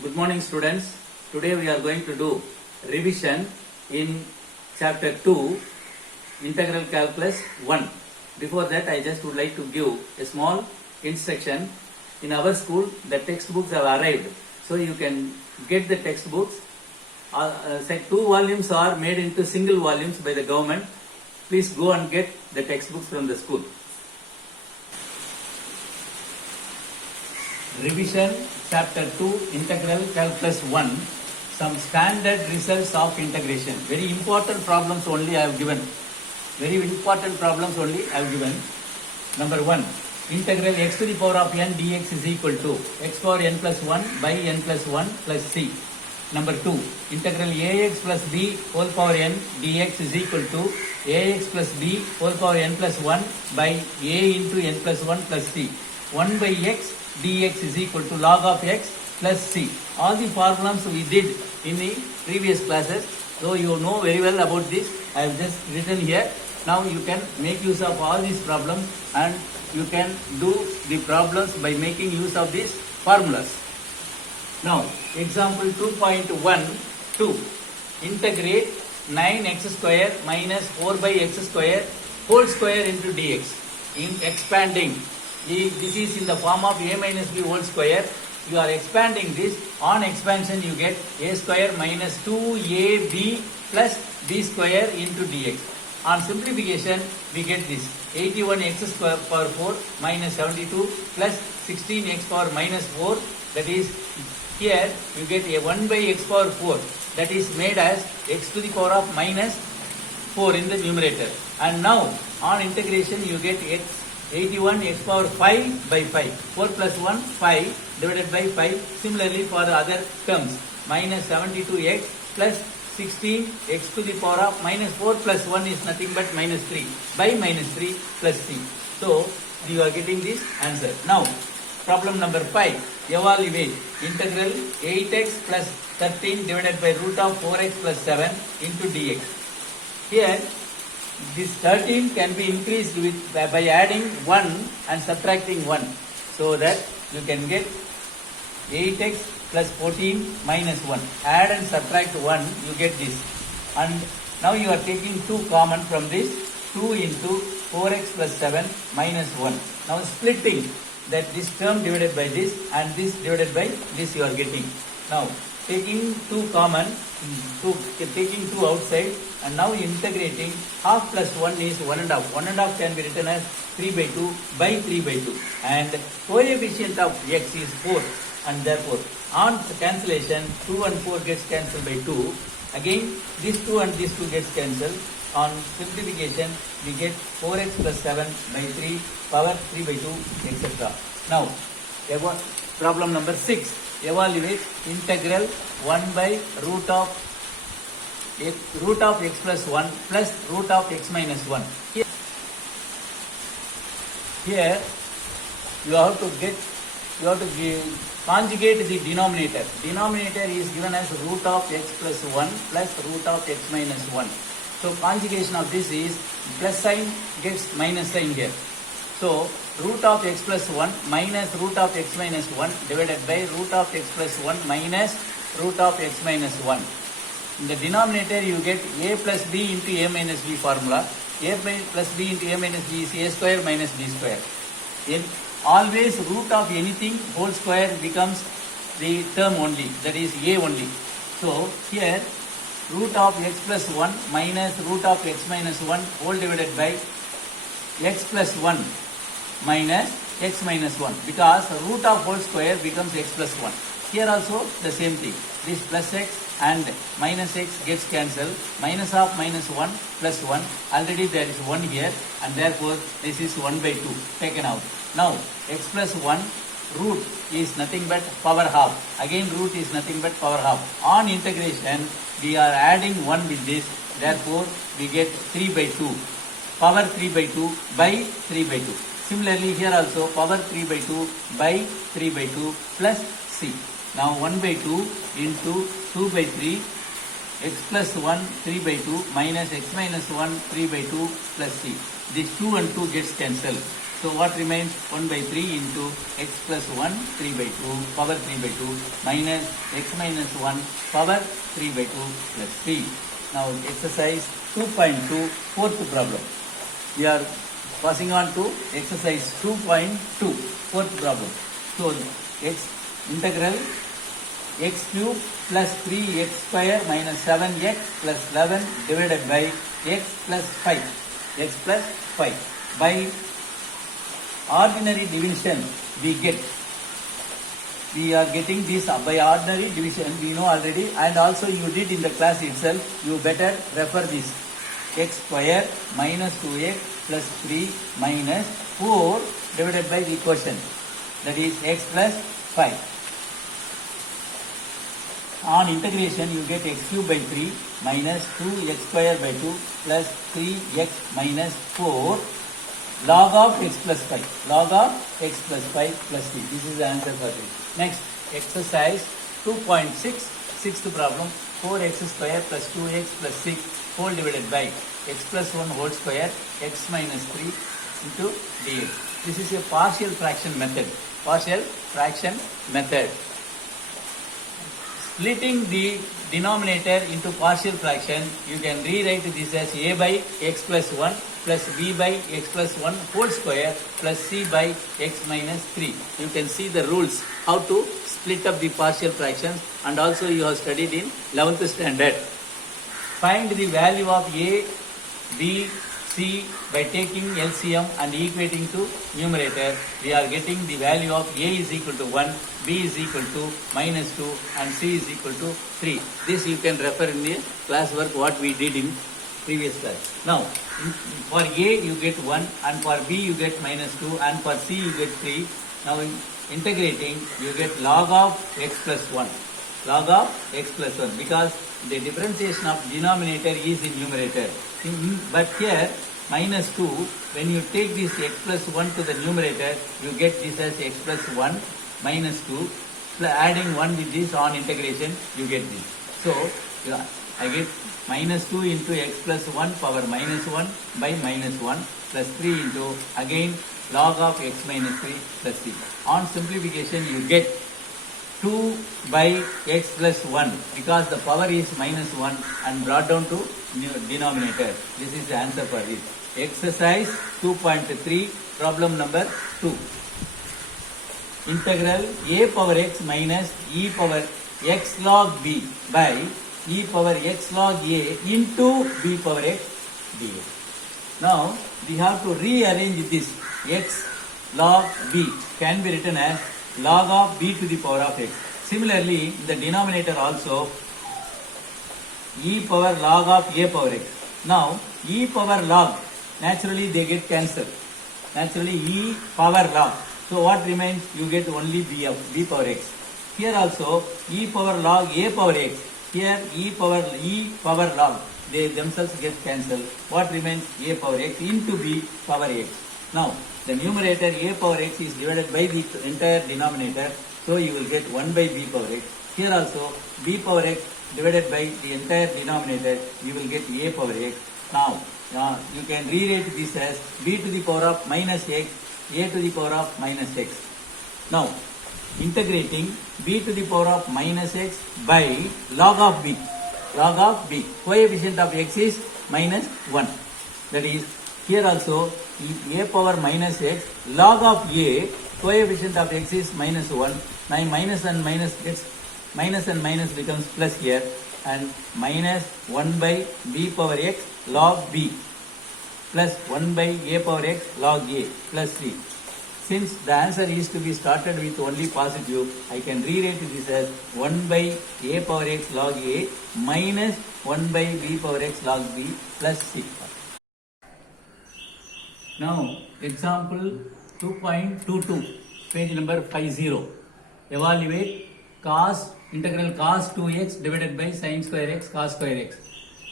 Good morning students. Today we are going to do revision in chapter 2 integral calculus 1. Before that I just would like to give a small instruction. In our school the textbooks have arrived, so you can get the textbooks. Say 2 volumes are made into single volumes by the government. Please go and get the textbooks from the school. Revision chapter 2 integral calculus 1, some standard results of integration. Very important problems only I have given. Number 1, integral x to the power of n dx is equal to x power n plus 1 by n plus 1 plus c. Number 2, integral ax plus b whole power n dx is equal to ax plus b whole power n plus 1 by a into n plus 1 plus c. 1 by x dx is equal to log of x plus c. All the formulas we did in the previous classes, so you know very well about this. I have just written here. Now you can make use of all these problems and you can do the problems by making use of these formulas. Now example 2.12, integrate 9x square minus 4 by x square whole square into dx. In expanding, this is in the form of a minus b whole square. You are expanding this. On expansion you get a square minus 2ab plus b square into dx. On simplification we get this 81x square power 4 minus 72 plus 16x power minus 4, that is here you get a 1 by x power 4, that is made as x to the power of minus 4 in the numerator. And now on integration you get x 81 x power 5 by 5, 4 plus 1 5 divided by 5. Similarly for the other terms, minus 72x plus 16 x to the power of minus 4 plus 1 is nothing but minus 3 by minus 3 plus c. So you are getting this answer. Now problem number 5, evaluate integral 8x plus 13 divided by root of 4x plus 7 into dx. Here this 13 can be increased by adding 1 and subtracting 1, so that you can get 8x plus 14 minus 1. Add and subtract 1, you get this. And now you are taking 2 common from this, 2 into 4x plus 7 minus 1. Now splitting that this term divided by this and this divided by this you are getting. Now taking 2 common, taking 2 outside, and now integrating half plus 1 is 1 and half. 1 and half can be written as 3 by 2 by 3 by 2. And coefficient of x is 4, and therefore on cancellation 2 and 4 gets cancelled by 2. Again this 2 and this 2 gets cancelled. On simplification we get 4x plus 7 by 3 power 3 by 2 etc. Now problem number 6, evaluate integral 1 by root of x plus 1 plus root of x minus 1. Here you have to conjugate the denominator. Denominator is given as root of x plus 1 plus root of x minus 1. So conjugation of this is plus sign gets minus sign here. So root of x plus 1 minus root of x minus 1 divided by root of x plus 1 minus root of x minus 1. In the denominator you get a plus b into a minus b formula. A plus b into a minus b is a square minus b square. In always root of anything whole square becomes the term only, that is a only. So here root of x plus 1 minus root of x minus 1 whole divided by x plus 1 minus x minus 1, because root of whole square becomes x plus 1. Here also the same thing. This plus x and minus x gets cancelled. Minus of minus 1 plus 1. Already there is 1 here, and therefore this is 1 by 2 taken out. Now x plus 1 root is nothing but power half. Again root is nothing but power half. On integration we are adding 1 with this. Therefore we get 3 by 2. Power 3 by 2 by 3 by 2. Similarly here also power 3 by 2 by 3 by 2 plus c. Now 1 by 2 into 2 by 3, x plus 1 3 by 2 minus x minus 1 3 by 2 plus c. This 2 and 2 gets cancelled. So what remains? 1 by 3 into x plus 1, 3 by 2, power 3 by 2, minus x minus 1, power 3 by 2 plus 3. Now exercise 2.2, fourth problem. We are passing on to exercise 2.2, fourth problem. So integral x cube plus 3x square minus 7x plus 11 divided by x plus 5 by ordinary division we are getting this by ordinary division, we know already, and also you did in the class itself. You better refer this. X square minus 2x plus 3 minus 4 divided by the quotient, that is x plus 5. On integration, you get x cube by 3 minus 2x square by 2 plus 3x minus 4 log of x plus 5. Log of x plus 5 plus 3. This is the answer for this. Next, exercise 2.6, sixth problem. 4x square plus 2x plus 6 whole divided by x plus 1 whole square x minus 3 into dx. This is a partial fraction method. Partial fraction method. Splitting the denominator into partial fraction, you can rewrite this as a by x plus 1 plus b by x plus 1 whole square plus c by x minus 3. You can see the rules how to split up the partial fractions, and also you have studied in 11th standard. Find the value of a, b, c by taking LCM and equating to numerator. We are getting the value of a is equal to 1, b is equal to minus 2 and c is equal to 3. This you can refer in the classwork what we did in previous class. Now, for a you get 1 and for b you get minus 2 and for c you get 3. Now in integrating you get log of x plus 1. Log of x plus 1, because the differentiation of denominator is in numerator. But here minus 2, when you take this x plus 1 to the numerator, you get this as x plus 1 minus 2. Adding 1 with this on integration, you get this. So, I get minus 2 into x plus 1 power minus 1 by minus 1 plus 3 into again log of x minus 3 plus 3. On simplification, you get 2 by x plus 1, because the power is minus 1 and brought down to denominator. This is the answer for this. Exercise 2.3, problem number 2. Integral a power x minus e power x log b by e power x log a into b power x dx. Now, we have to rearrange this. X log b can be written as log of b to the power of x. Similarly, in the denominator also, e power log of a power x. Now, e power log, naturally they get cancelled. Naturally, e power log. So, what remains? You get only b power x. Here also, e power log a power x. Here, e power log. They themselves get cancelled. What remains? A power x into b power x. Now, the numerator a power x is divided by the entire denominator. So, you will get 1 by b power x. Here also, b power x divided by the entire denominator, you will get a power x. Now, you can rewrite this as b to the power of minus x, a to the power of minus x. Now, integrating b to the power of minus x by log of b. Log of b. Coefficient of x is minus 1. That is, here also, a power minus x, log of a, coefficient of x is minus 1. Now, minus and minus becomes plus here, and minus 1 by b power x log b plus 1 by a power x log a plus 3. Since the answer is to be started with only positive, I can rewrite this as 1 by a power x log a minus 1 by b power x log b plus 6. Now, example 2.22, page number 50. Evaluate integral cos 2x divided by sin square x cos square x.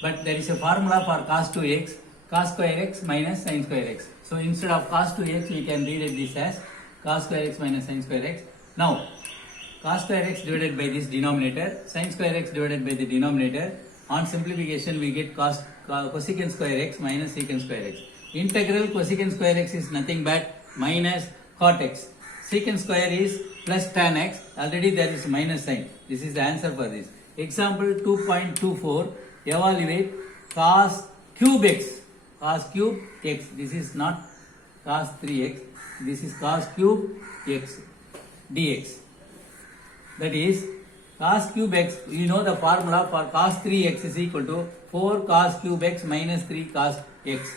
But there is a formula for cos 2x, cos square x minus sin square x. So, instead of cos 2x, we can rewrite this as cos square x minus sin square x. Now, cos square x divided by this denominator, sin square x divided by the denominator. On simplification, we get cosecant square x minus secant square x. Integral cosecant square x is nothing but minus cot x. Secant square is plus tan x. Already there is minus sign. This is the answer for this. Example 2.24. Evaluate cos cube x. Cos cube x. This is not cos 3x. This is cos cube x dx. That is cos cube x. You know the formula for cos 3x is equal to 4 cos cube x minus 3 cos x.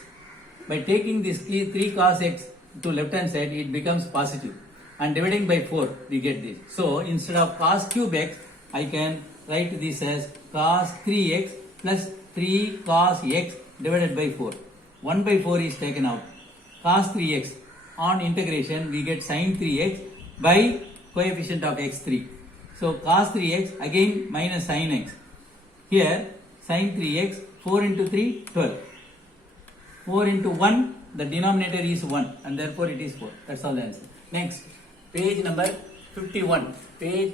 By taking this 3 cos x to left hand side, it becomes positive. And dividing by 4, we get this. So instead of cos cube x, I can write this as cos 3x plus 3 cos x divided by 4. 1 by 4 is taken out. Cos 3x on integration, we get sin 3x by coefficient of x3. So cos 3x again minus sin x. Here sin 3x, 4 into 3, 12. 4 into 1, the denominator is 1 and therefore it is 4. That's all the answer. Next, page number 51. Page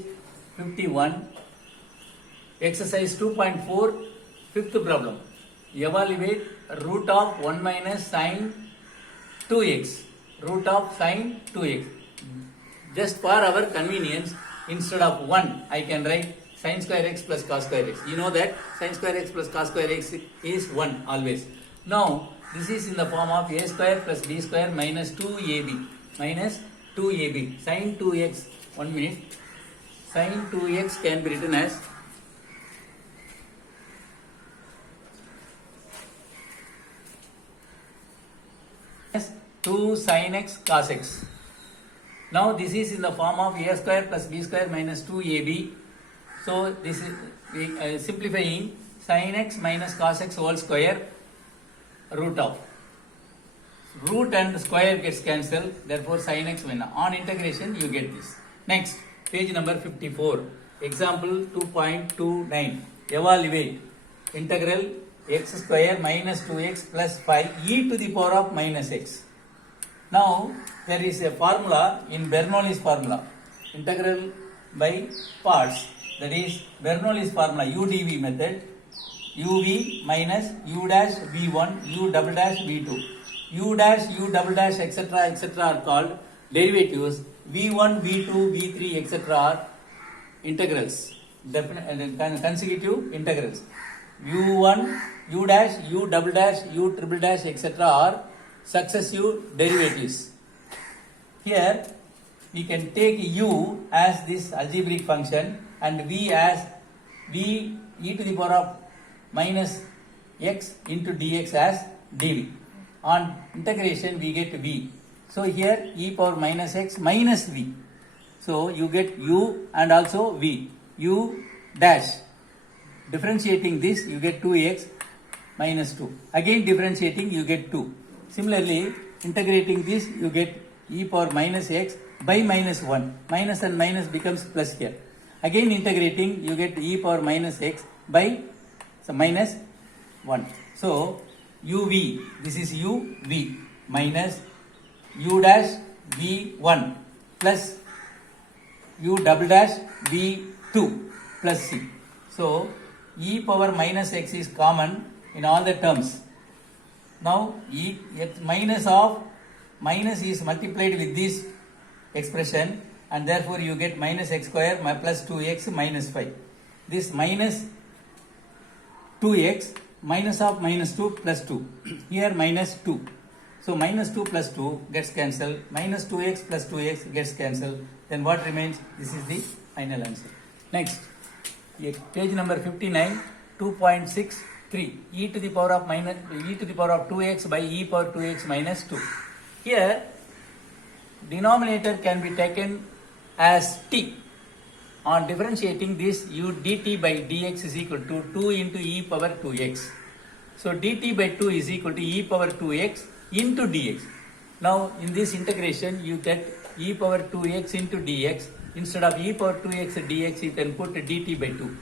51, exercise 2.4, fifth problem. Evaluate root of 1 minus sin 2x. Root of sin 2x. Just for our convenience, instead of 1, I can write sin square x plus cos square x. You know that sin square x plus cos square x is 1 always. Now, this is in the form of a square plus b square minus 2ab. Minus 2ab. Sin 2x, 1 minute. Sin 2x can be written as 2 sin x cos x. Now this is in the form of a square plus b square minus 2ab. So this is simplifying sin x minus cos x whole square root of. Root and square gets cancelled, therefore sin x win. On integration you get this. Next, page number 54. Example 2.29. Evaluate integral x square minus 2x plus 5 e to the power of minus x. Now, there is a formula in Bernoulli's formula, integral by parts, that is Bernoulli's formula, UDV method, UV minus U dash V1, U double dash V2. U dash, U double dash, etc. are called derivatives, V1, V2, V3, etc. are integrals, consecutive integrals. U1, U dash, U double dash, U triple dash, etc. are successive derivatives. Here we can take u as this algebraic function and v as v e to the power of minus x into dx as dv. On integration we get v. So here e power minus x minus v. So you get u and also v. U dash. Differentiating this you get 2x minus 2. Again differentiating you get 2. Similarly, integrating this, you get e power minus x by minus 1. Minus and minus becomes plus here. Again integrating, you get e power minus x by minus 1. So, uv, this is uv minus u dash v1 plus u double dash v2 plus c. So, e power minus x is common in all the terms. Now, minus is multiplied with this expression and therefore you get minus x square plus 2x minus 5. This minus 2x minus of minus 2 plus 2. Here minus 2. So, minus 2 plus 2 gets cancelled. Minus 2x plus 2x gets cancelled. Then what remains? This is the final answer. Next, page number 59, 2.6. 3 e to the power of 2x by e power 2x minus 2. Here denominator can be taken as t. On differentiating this, u dt by dx is equal to 2 into e power 2x. So dt by 2 is equal to e power 2x into dx. Now in this integration you get e power 2x into dx. Instead of e power 2x dx you can put dt by 2.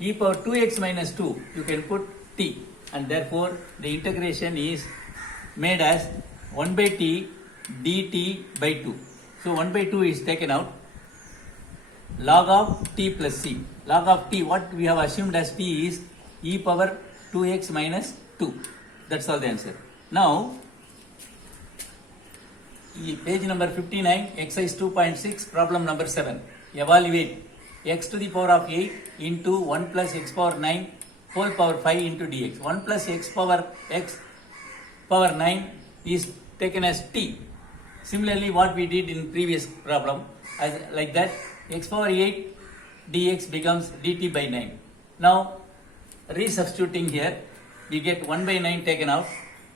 E power 2x minus 2, you can put t, and therefore the integration is made as 1 by t dt by 2. So 1 by 2 is taken out. Log of t plus c. Log of t, what we have assumed as t is e power 2x minus 2. That's all the answer. Now, Page number 59, exercise 2.6, problem number 7. Evaluate x to the power of 8 into 1 plus x power 9 whole power 5 into dx. 1 plus x power 9 is taken as t. Similarly, what we did in previous problem, as like that, x power 8 dx becomes dt by 9. Now, resubstituting here, we get 1 by 9 taken out.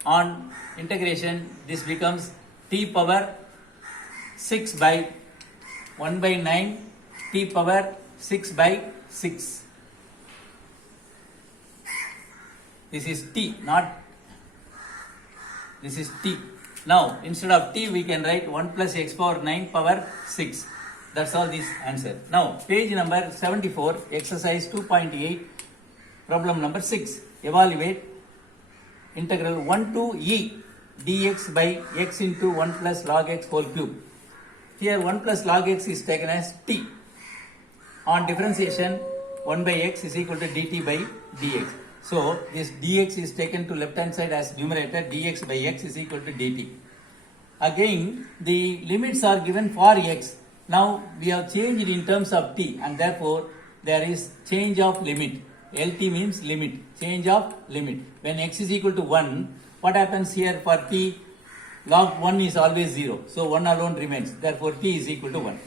On integration, this becomes t power 6 by 1 by 9 t power 6 by 6. This is t, not this is t. Now, instead of t, we can write 1 plus x power 9 power 6. That's all this answer. Now, page number 74, exercise 2.8, problem number 6. Evaluate integral 1 to e dx by x into 1 plus log x whole cube. Here 1 plus log x is taken as t. On differentiation, 1 by x is equal to dt by dx. So, this dx is taken to left hand side as numerator, dx by x is equal to dt. Again, the limits are given for x. Now, we have changed in terms of t, and therefore, there is change of limit. LT means limit, change of limit. When x is equal to 1, what happens here for t? Log 1 is always 0. So 1 alone remains. Therefore, t is equal to 1.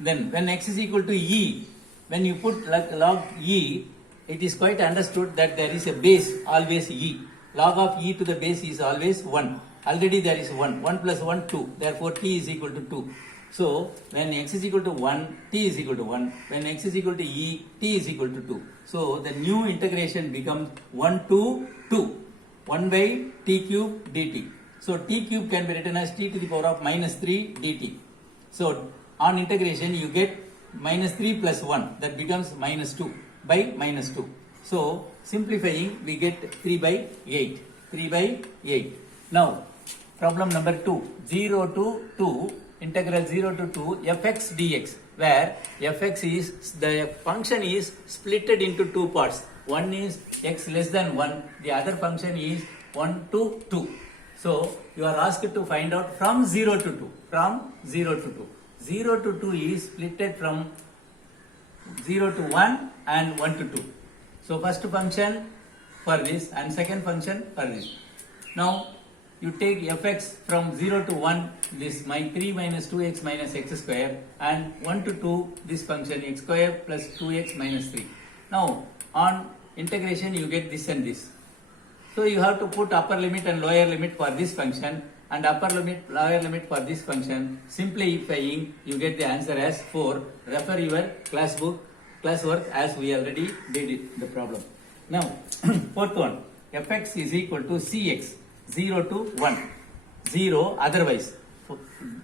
Then when x is equal to e, when you put log e, it is quite understood that there is a base always e. Log of e to the base is always 1. Already there is 1. 1 plus 1, 2. Therefore, t is equal to 2. So, when x is equal to 1, t is equal to 1. When x is equal to e, t is equal to 2. So, the new integration becomes 1 to 2. 1 by t cube dt. So, t cube can be written as t to the power of minus 3 dt. So, on integration you get minus 3 plus 1. That becomes minus 2 by minus 2. So, simplifying we get 3 by 8. 3 by 8. Now, problem number 2. 0 to 2. Integral 0 to 2 fx dx, where fx is, the function is splitted into two parts. One is x less than 1, the other function is 1 to 2. So, you are asked to find out from 0 to 2. From 0 to 2. 0 to 2 is splitted from 0 to 1 and 1 to 2. So, first function for this and second function for this. Now, you take fx from 0 to 1, this 3 minus 2x minus x square, and 1 to 2, this function x square plus 2x minus 3. Now, on integration you get this and this. So, you have to put upper limit and lower limit for this function and upper limit, lower limit for this function. Simplifying, you get the answer as 4. Refer your classwork as we already did it, the problem. Now, fourth one, fx is equal to cx. 0 to 1. 0 otherwise.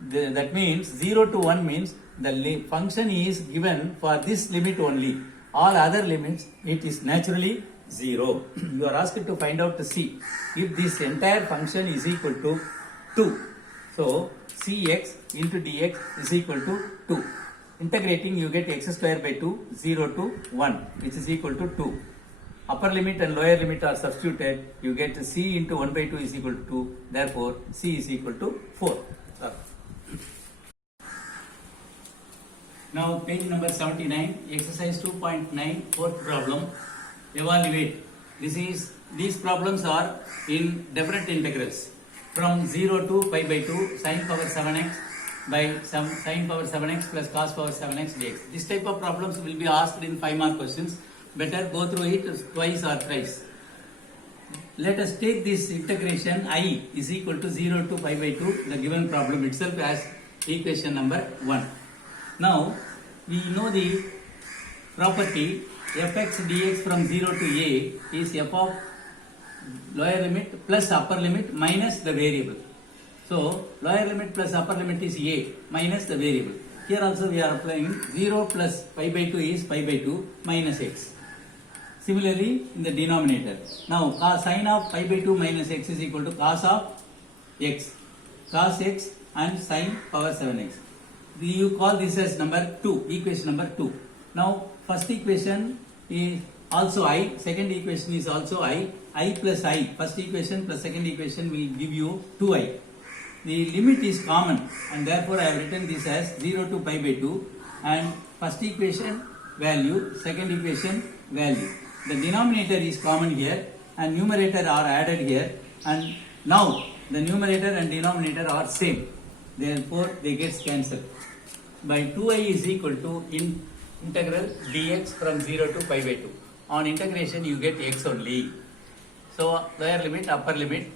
That means 0 to 1 means the function is given for this limit only. All other limits, it is naturally 0. You are asked to find out the c. If this entire function is equal to 2. So, cx into dx is equal to 2. Integrating, you get x square by 2, 0 to 1, which is equal to 2. Upper limit and lower limit are substituted, you get c into 1 by 2 is equal to 2, therefore c is equal to 4. Now page number 79, exercise 2.9, fourth problem. Evaluate. These problems are in definite integrals from 0 to pi by 2 sin power 7x by some sin power 7x plus cos power 7x dx. This type of problems will be asked in 5 mark questions. Better go through it twice or thrice. Let us take this integration I is equal to 0 to pi by 2, the given problem itself as equation number 1. Now, we know the property fx dx from 0 to a is f of lower limit plus upper limit minus the variable. So, lower limit plus upper limit is a minus the variable. Here also we are applying 0 plus pi by 2 is pi by 2 minus x. Similarly, in the denominator. Now, sin of pi by 2 minus x is equal to cos of x. Cos x and sin power 7x. You call this as number 2, equation number 2. Now, first equation is also I, second equation is also I plus I. First equation plus second equation will give you 2i. the limit is common and therefore I have written this as 0 to pi by 2 and first equation value, second equation value. The denominator is common here and numerator are added here, and now the numerator and denominator are same, therefore they get cancelled. By 2i is equal to integral dx from 0 to pi by 2. On integration you get x only. So lower limit, upper limit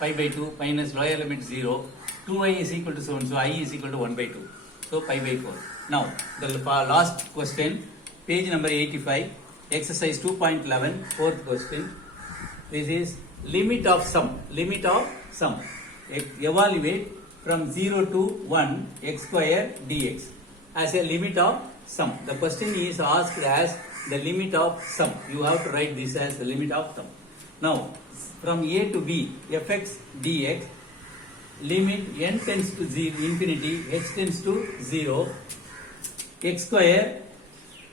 pi by 2 minus lower limit 0. 2i is equal to 7, so I is equal to 1 by 2. So pi by 4. Now the last question, page number 85, exercise 2.11, fourth question. This is limit of sum. Limit of sum. Evaluate from 0 to 1 x square dx as a limit of sum. The question is asked as the limit of sum. You have to write this as the limit of sum. Now from a to b, fx dx, limit n tends to infinity, h tends to 0, x square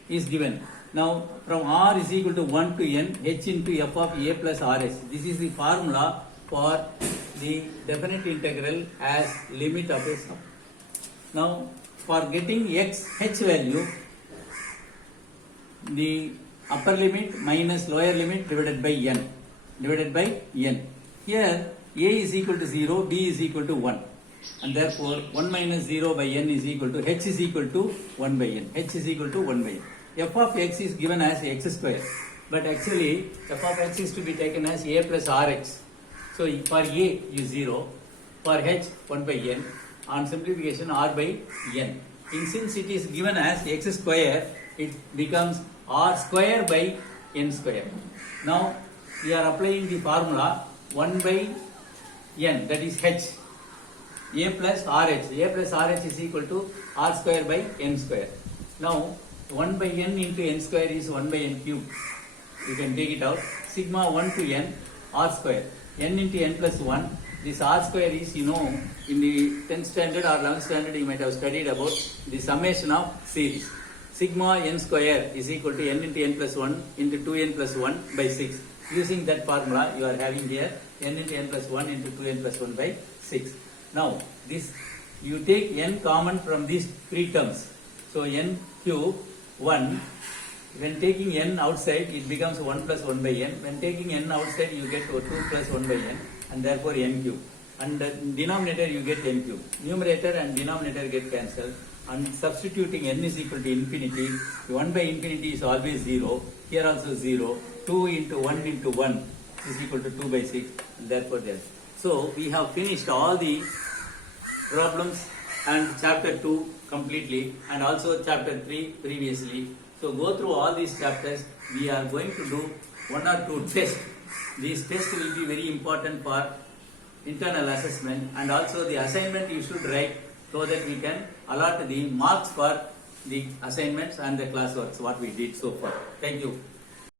is given. Now from r is equal to 1 to n, h into f of a plus rs. This is the formula for the definite integral as limit of a sum. Now for getting x h value, the upper limit minus lower limit divided by n. Here a is equal to 0, b is equal to 1, and therefore 1 minus 0 by n is equal to h is equal to 1 by n. H is equal to 1 by n. F of x is given as x square, but actually f of x is to be taken as a plus rx. So for a is 0, for h 1 by n, on simplification r by n. And since it is given as x square, it becomes r square by n square. Now we are applying the formula 1 by n, that is h, a plus rh. A plus rh is equal to r square by n square. Now 1 by n into n square is 1 by n cube. You can take it out. Sigma 1 to n r square. N into n plus 1. This r square is, you know, in the 10th standard or 11th standard you might have studied about the summation of series. Sigma n square is equal to n into n plus 1 into 2n plus 1 by 6. Using that formula you are having here n into n plus 1 into 2n plus 1 by 6. Now this, you take n common from these three terms. So n cube 1, when taking n outside it becomes 1 plus 1 by n. When taking n outside you get 2 plus 1 by n, and therefore n cube. And the denominator you get n cube. Numerator and denominator get cancelled. And substituting n is equal to infinity, 1 by infinity is always 0. Here also 0. 2 into 1 into 1 is equal to 2 by 6, and therefore there. So we have finished all the problems and chapter 2 completely, and also chapter 3 previously. So go through all these chapters. We are going to do 1 or 2 tests. These tests will be very important for internal assessment, and also the assignment you should write so that we can allot the marks for the assignments and the classworks what we did so far. Thank you.